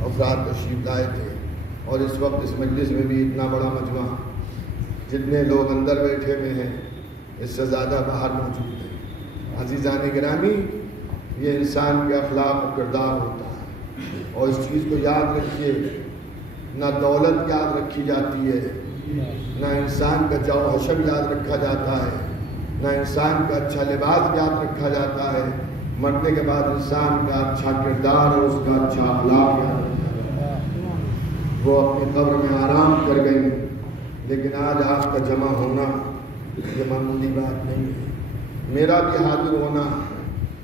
افراد تشریف لائے تھے، اور اس وقت اس مجلس میں بھی اتنا بڑا مجمع، جتنے لوگ اندر بیٹھے ہوئے ہیں اس سے زیادہ باہر موجود ہیں۔ عزیزان گرامی، یہ انسان کے اخلاق و کردار ہوتا ہے، اور اس چیز کو یاد رکھیے، نہ دولت یاد رکھی جاتی ہے، نہ انسان کا جو و حشر یاد رکھا جاتا ہے، نہ انسان کا اچھا لباس یاد رکھا جاتا ہے، مرنے کے بعد انسان کا اچھا کردار اور اس کا اچھا اخلاق یاد رکھا جاتا ہے۔ وہ اپنی قبر میں آرام کر گئی، لیکن آج آپ کا جمع ہونا یہ معمولی بات نہیں ہے۔ میرا بھی حاضر ہونا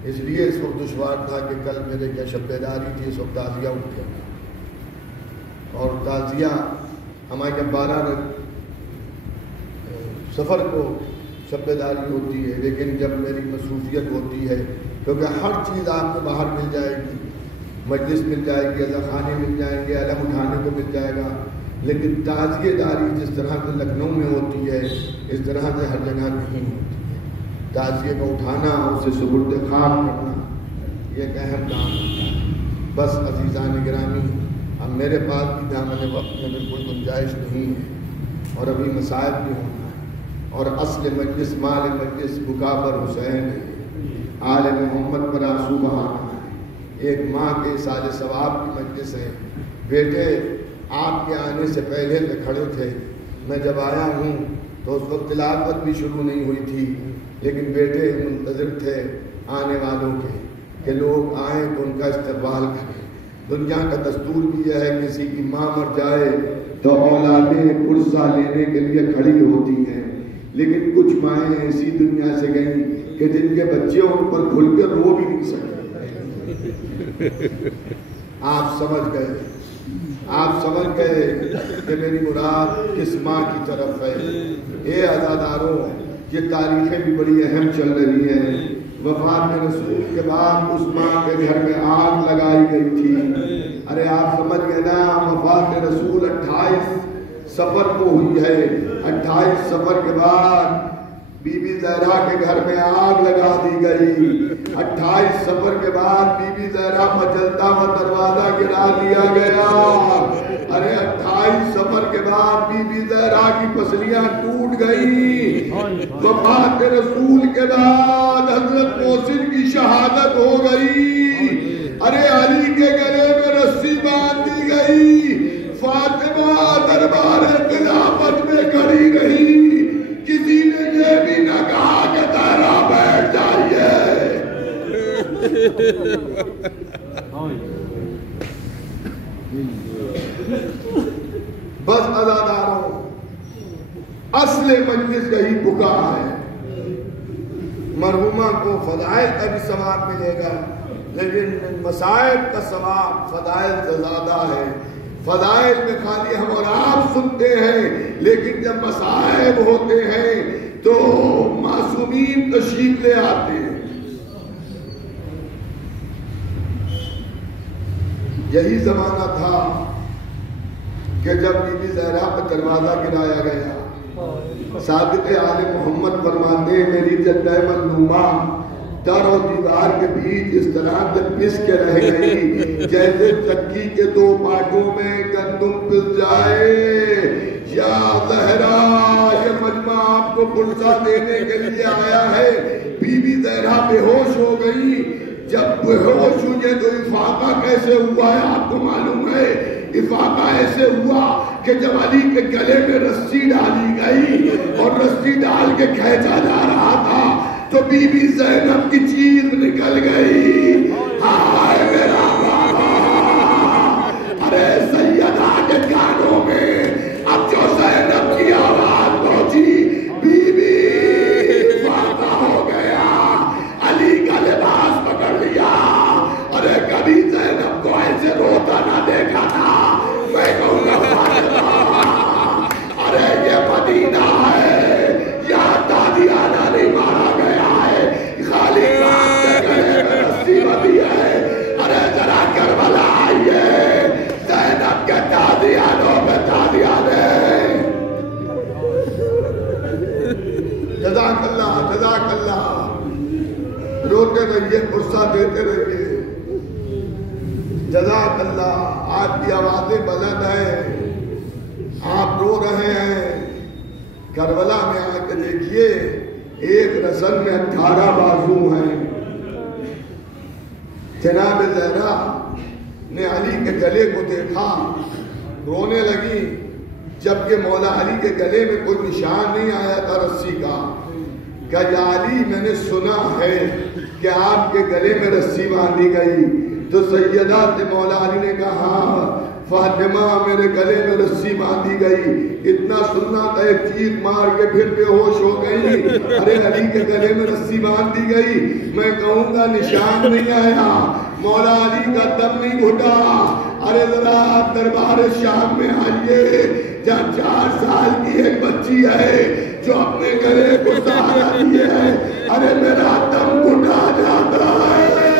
اس لیے اس وقت دشوار تھا کہ کل میرے کیا شب بیداری تھی، اس وقت تعزیہ اٹھ گیا، اور تعزیہ ہمارے 12 سفر کو سبے داری ہوتی ہے، لیکن جب میری مصروفیت ہوتی ہے، کیونکہ ہر چیز آپ کو باہر مل جائے گی، مجلس مل جائے گی، اذا خانے مل جائیں گے، علم اٹھانے کو مل جائے گا، لیکن تازگی داری جس طرح سے لکھنؤ میں ہوتی ہے اس طرح سے ہر جگہ نہیں ہوتی ہے۔ تازگی کو اٹھانا، اسے سپرد خاک کرنا، یہ ایک اہم کام ہوتا ہے۔ بس عزیزان گرامی، اب میرے پاس بھی دامن وقت میں بالکل گنجائش نہیں ہے، اور ابھی مسائل بھی ہونا ہے، اور اصل مجلس مال مجلس مکابر حسین ہے، آل محمد پر آنسو بہانا ہے، ایک ماں کے سال ثواب کی مجلس ہے۔ بیٹے آپ کے آنے سے پہلے میں کھڑے تھے، میں جب آیا ہوں تو اس وقت تلاوت بھی شروع نہیں ہوئی تھی، لیکن بیٹے منتظر تھے آنے والوں کے کہ لوگ آئیں تو ان کا استقبال کریں۔ دنیا کا دستور بھی یہ ہے، کسی کی ماں مر جائے تو اولادیں پرسہ لینے کے لیے کھڑی ہوتی ہیں، لیکن کچھ مائیں ایسی دنیا سے گئیں کہ جن کے بچے ان پر کھل کر رو بھی نہیں سکتے۔ آپ سمجھ گئے کہ میری مراد کس ماں کی طرف ہے۔ اے عزاداروں، یہ تاریخیں بھی بڑی اہم چل رہی ہیں۔ وفات رسول کے بعد اس ماں کے گھر میں آگ لگائی گئی تھی۔ ارے آپ سمجھ گئے نا، وفات رسول 28 صفر کو ہوئی ہے۔ 28 صفر کے بعد بی بی زہرا کے گھر میں آگ لگا دی گئی۔ 28 صفر کے بعد بی بی زہرا پر جلتا ہوا دروازہ گرا دیا گیا۔ ارے 28 صفر کے بعد بی بی زہرا کی پسلیاں ٹوٹ گئی۔ وفات رسول کے بعد حضرت محسن کی شہادت ہو گئی۔ ارے علی کے گلے میں رسی باندھ دی گئی۔ فاطمہ دربار خلافت میں کھڑی رہی، کسی نے یہ بھی نہ کہا کہ تیرا بیٹھ جائیے۔ بس عزاداروں، اصل مجلس یہی بکا ہے۔ مرحومہ کو فضائل کا بھی ثواب ملے گا، لیکن مسائل کا ثواب فضائل سے زیادہ ہے۔ فضائل میں خالی ہم اور آپ سنتے ہیں، لیکن جب مصائب ہوتے ہیں تو معصومین تشریف لے آتے ہیں۔ یہی زمانہ تھا کہ جب بی بی زہرا پہ دروازہ گرایا گیا، صادق آل محمد فرماتے ہیں میری جدہ مظلومہ در و دیوار کے بیچ اس طرح سے پس کے رہ گئی جیسے چکی کے دو پاٹوں میں گندم پس جائے۔ یا زہرا، یہ مجمع آپ کو پرسہ دینے کے لیے آیا ہے۔ بی بی زہرا بے ہوش ہو گئی۔ جب بے ہوش ہوئے تو افاقہ کیسے ہوا ہے آپ کو معلوم ہے؟ افاقہ ایسے ہوا کہ جب علی کے گلے میں رسی ڈالی گئی اور رسی ڈال کے کھینچا جا رہا تھا تو بی بی زینب کی چیخ نکل گئی، ہائے میرا بابا۔ ارے سیدہ کے کانوں میں اب جو زینب کی آواز پہنچی، بی بی فاقہ ہو گیا، علی کا لباس پکڑ لیا۔ ارے کبھی زینب کو ایسے روتا نہ دیکھا تھا، میں کہوں گا فاطمہ۔ ارے یہ مدینہ ہے، یہاں تادیانہ نہیں مارا گیا ہے، خالی بات کے گلے میں رسی بندھی ہے۔ ارے ذرا کربلا آئیے، زینب کے تادیانوں میں تادیانے۔ جزاک اللہ، جزاک اللہ۔ روتے رہیے، پرسہ دیتے رہیے۔ جزاک اللہ۔ آپ کی آوازیں بلند ہیں، آپ رو رہے ہیں۔ کربلا میں آ کے دیکھیے، ایک رسل میں 18 بازو ہیں۔ جناب زہرا نے علی کے گلے کو دیکھا، رونے لگی، جبکہ مولا علی کے گلے میں کوئی نشان نہیں آیا تھا رسی کا۔ کہ یا علی، میں نے سنا ہے کہ آپ کے گلے میں رسی باندھی گئی۔ تو سیدہ سے مولا علی نے کہا، فاطمہ میرے گلے میں رسی باندھی گئی۔ اتنا سننا تھا، ایک چیخ مار کے پھر بے ہوش ہو گئی۔ ارے علی کے گلے میں رسی باندھی گئی، میں کہوں گا نشان نہیں آیا، مولا علی کا دم نہیں گھٹا۔ ارے ذرا آپ دربار شام میں آئیے، جہاں 4 سال کی ایک بچی ہے جو اپنے گلے کو سہارا دیے ہے، ارے میرا دم گھٹا جاتا ہے۔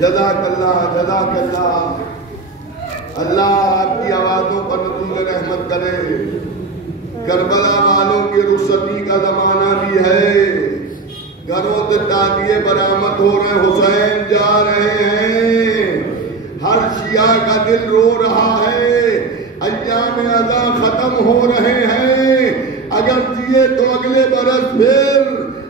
جزاک اللہ، جزاک اللہ۔ اللہ آپ کی آوازوں پر نزول رحمت کرے۔ کربلا والوں کی رخصتی کا زمانہ بھی ہے، گھروں سے تعزیے برآمد ہو رہے، حسین جا رہے ہیں، ہر شیعہ کا دل رو رہا ہے، ایام عزا ختم ہو رہے ہیں، اگر جیے تو اگلے برس پھر،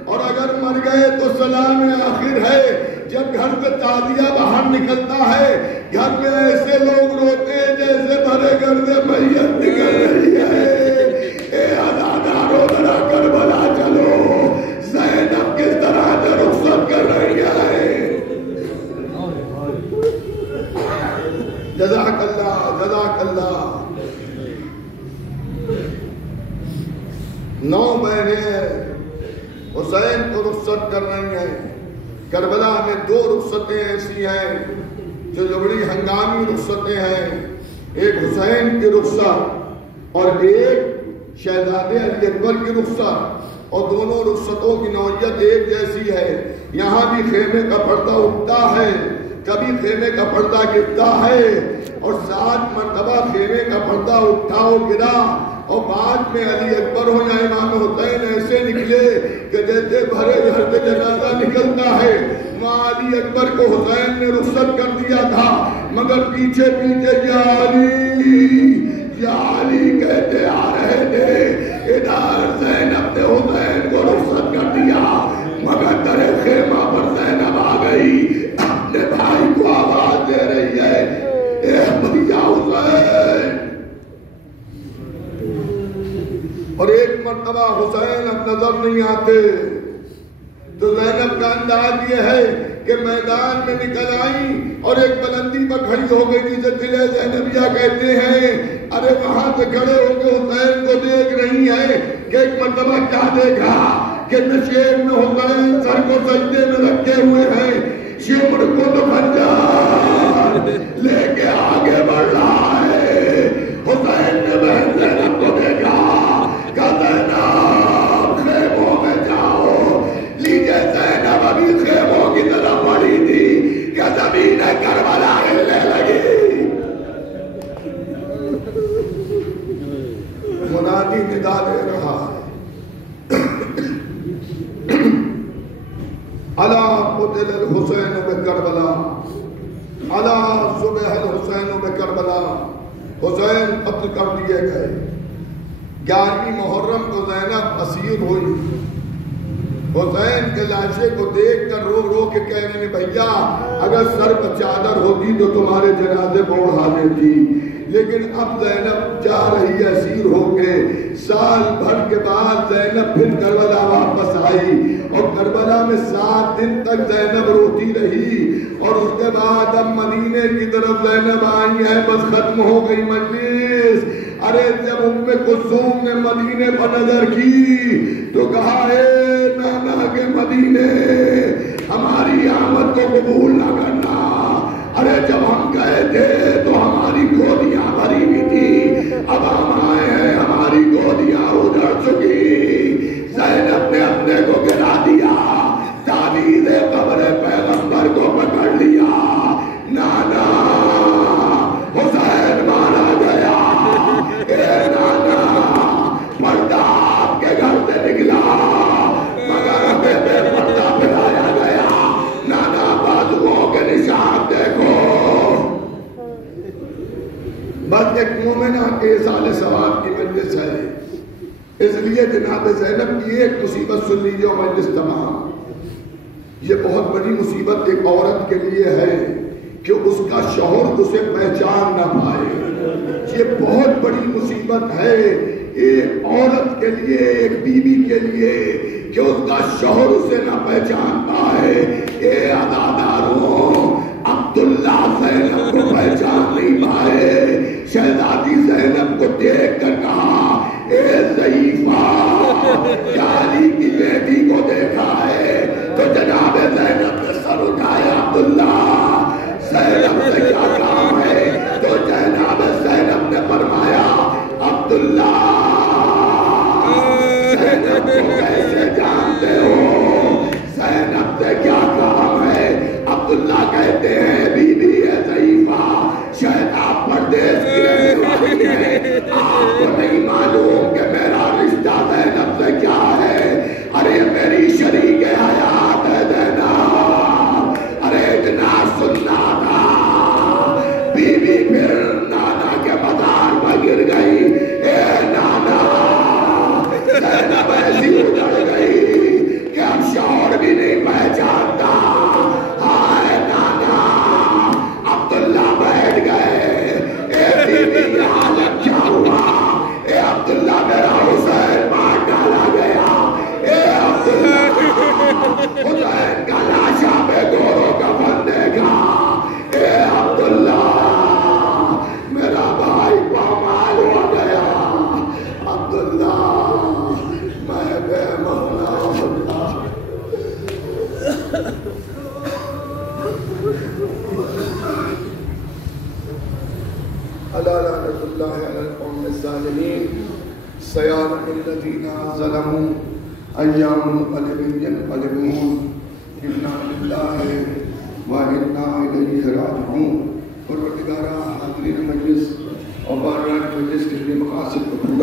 اور اگر مر گئے تو سلام آخر ہے۔ جب گھر سے تعزیہ باہر نکلتا ہے، گھر میں ایسے لوگ روتے ہیں جیسے بھرے گھر سے میت نکل رہی ہے۔ اے عزادارو ذرا کربلا چلو، زینب کس طرح سے رخصت کر رہی ہے۔ جزاک اللہ، جزاک اللہ۔ 9 بہنیں حسین کو رخصت کر رہی ہیں۔ کربلا میں 2 رخصتیں ایسی ہیں جو بڑی ہنگامی رخصتیں ہیں، ایک حسین کی رخصت اور ایک شہزادے علی اکبر کی رخصت، اور دونوں رخصتوں کی نوعیت ایک جیسی ہے۔ یہاں بھی خیمے کا پردہ اٹھتا ہے، کبھی خیمے کا پردہ گرتا ہے، اور 7 مرتبہ خیمے کا پردہ اٹھا و گرا، اور بعد میں علی اکبر ہو یا امام حسین ایسے نکلے کہ جیسے بھرے گھر سے جنازہ نکلتا ہے۔ وہاں علی اکبر کو حسین نے رخصت کر دیا تھا، مگر پیچھے پیچھے یا علی کہتے آ رہے تھے۔ ادھر زینب نے حسین کو رخصت کر دیا، مگر در خیمہ پر زینب آ گئی، اپنے بھائی کو آواز دے رہی ہے، اے بھیا حسین۔ اور ایک مرتبہ حسین اب نظر نہیں آتے تو زینب کا انداز یہ ہے کہ میدان میں نکل آئی اور ایک بلندی پر کھڑی ہو گئی جسے قلعہ زینبیہ کہتے ہیں۔ ارے وہاں سے کھڑے ہو کے حسین کو دیکھ رہی ہے کہ ایک مرتبہ کیا دیکھا کہ نشیب میں حسین سر کو سجدے میں رکھے ہوئے ہیں، شمر کو تو خنجر لے کے آگے بڑھ رہا ہے۔ حسین نے بہن زینب کو دیکھا، زینب خیموں میں جاؤ، لیجے زینب ابھی خیموں کی طرف بڑھی تھی کہ زمین کربلا ہلنے لگی۔ منادی ندا دے رہا ہے، الا قتل الحسین بکربلا، الا ذبح الحسین بکربلا، حسین قتل کر دیے گئے۔ 11ویں محرم کو زینب اسیر ہوئی، حسین کے لاشے کو دیکھ کر رو رو کے کہہ رہے ہیں بھیا اگر سر پر چادر ہوتی تو تمہارے جنازے کو اڑا دیتی، لیکن اب زینب جا رہی ہے اسیر ہو کے۔ سال بھر کے بعد زینب پھر کربلا واپس آئی، اور کربلا میں 7 دن تک زینب روتی رہی، اور اس کے بعد اب مدینے کی طرف زینب آئی ہے، بس ختم ہو گئی مجلس۔ ارے جب ام کلثوم نے مدینے پر نظر کی تو کہا اے نانا کے مدینے ہماری آمد کو قبول نہ کرنا۔ ارے جب ہم گئے تھے تو ہماری گودیاں بھری ہوئی تھی، اب ہم آئے ہیں ہماری گودیاں اجڑ چکی۔ زینب نے اپنے کو گرا دیا، تعویذ قبر پیغمبر کو پکڑ لیا، نانا حسین مارا گیا۔ اے نانا پردہ آپ کے گھر سے نکلا، مگر ہمیں بے پردہ پھیلایا گیا، نانا بازوؤں کے نشان دیکھو۔ بس ایک مومنہ کے سال ثواب کی مجلس ہے، اس لیے جناب زینب کی ایک مصیبت سن لیجیے مجلس تمام۔ یہ بہت بڑی مصیبت ایک عورت کے لیے ہے کہ اس کا شوہر اسے پہچان نہ پائے، یہ بہت بڑی مصیبت ہے ایک عورت کے لیے، ایک بیوی کے لیے کہ اس کا شوہر اسے نہ پہچان پائے۔ اے عزاداروں، عبداللہ زینب کو پہچان نہیں پائے، شہزادی زینب کو دیکھ کر کہا اے ضعیفہ، کیا علی کی بیٹی کو دیکھا ہے؟ تو جناب زینب نے سر اٹھایا، زینب سے کیا کام ہے؟ تو جناب زینب نے فرمایا عبداللہ زینب کو کیسے جانتے ہو؟ زینب سے کیا کام ہے؟ عبداللہ کہتے ہیں بی بی ہے ضعیفہ، شاید آپ پردیس کی رہنے والی ہے، آپ کو نہیں معلوم کہ میرا رشتہ زینب سے کیا ہے؟ ارے میری شریک حیات ہے زینب، ارے اتنا سننا تھا۔ بی بی پھر نانا کے بازار میں گر گئی، اے نانا، زینب ایسی اجڑ گئی کہ اب شوہر بھی نہیں پہچانتا۔ ہائے نانا، عبداللہ بیٹھ گئے، اے بی بی یہ حالت کیا ہوا؟ اے عبداللہ میرا حسین مار ڈالا گیا، اے عبداللہ حسین کا لاشا پہ گوروں کا بن دیکھا، اے عبداللہ میرا بھائی پامال ہو گیا، عبداللہ میں بے مولا اللہ۔ الا لعنۃ اللہ علی القوم الظالمین سیعلم الذین ظلموا ایام منقلب ینقلبون انا للہ و انا الیہ راجعون۔ پروردگارہ حاضرین مجلس اور بارگاہ مجلس کے لیے مقاصد کو پورا